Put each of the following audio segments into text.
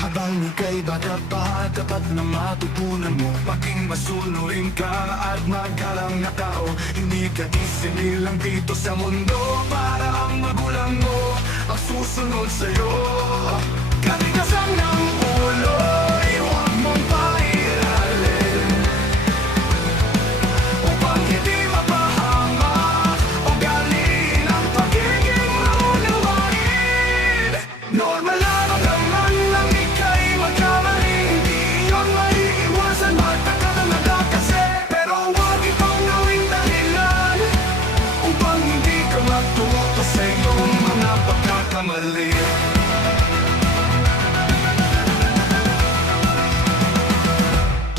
Habang ika'y bata pa, dapat na matutunan mo maging masunurin ka at magalang na tao. Hindi ka isinilang dito sa mundo para ang magulang mo ang susunod sa'yo. Katigasan ng ulo, huwag mong pairalin upang hindi mapahamak o galin ang pagiging maunawain. Normal lang ang laman ng ika'y magkamali, hindi yun maiiwasan, magtatalaga kasi. Pero huwag itong gawing dahilan upang hindi ka matuto sa iyong mga pagkakamali.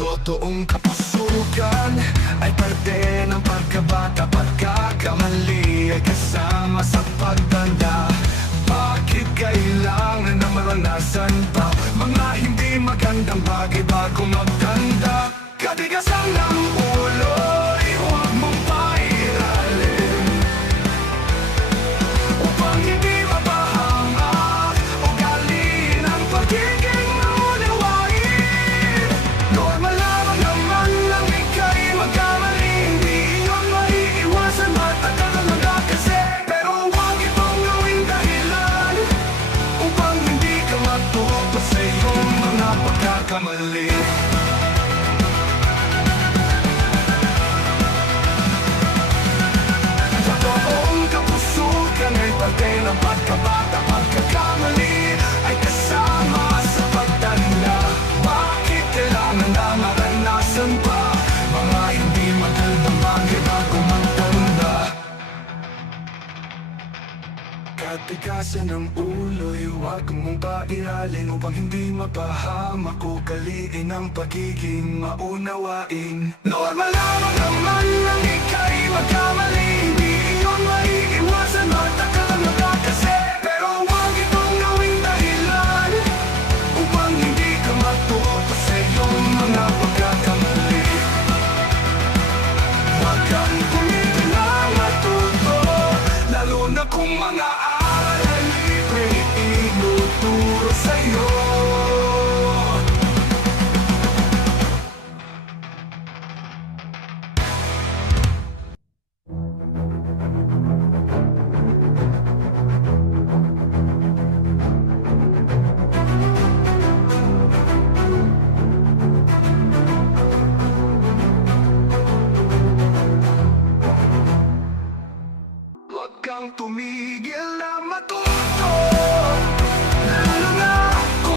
Totoong kapusugan ay parte ng pagkabata. Pagkakamali ay kasama sa pagtanda. Bakit kailangan na maranasan pa mga hindi magandang bagay bago magtanda? Katigasan ng ulo, huwag mong pairalin upang hindi mapahamak o galin ang pagiging maunawain. Normal lamang naman lang ika'y magkamali, hindi yun maiiwasan, matagal na kasi. Pero huwag itong gawing dahilan upang hindi ka matuto sa iyong mga pagkakamali. Totoong kapusugan ay parte ng pagkabata. Pagkakamali ay kasama sa pagtanda. Bakit kailangan na maranasan pa mga hindi magandang bagay bago magtanda? Katigasan ng ulo'y huwag mong pairalin upang hindi mapahamak o kaliin ang pagiging maunawain. Normal lamang naman ang ika'y magkamali,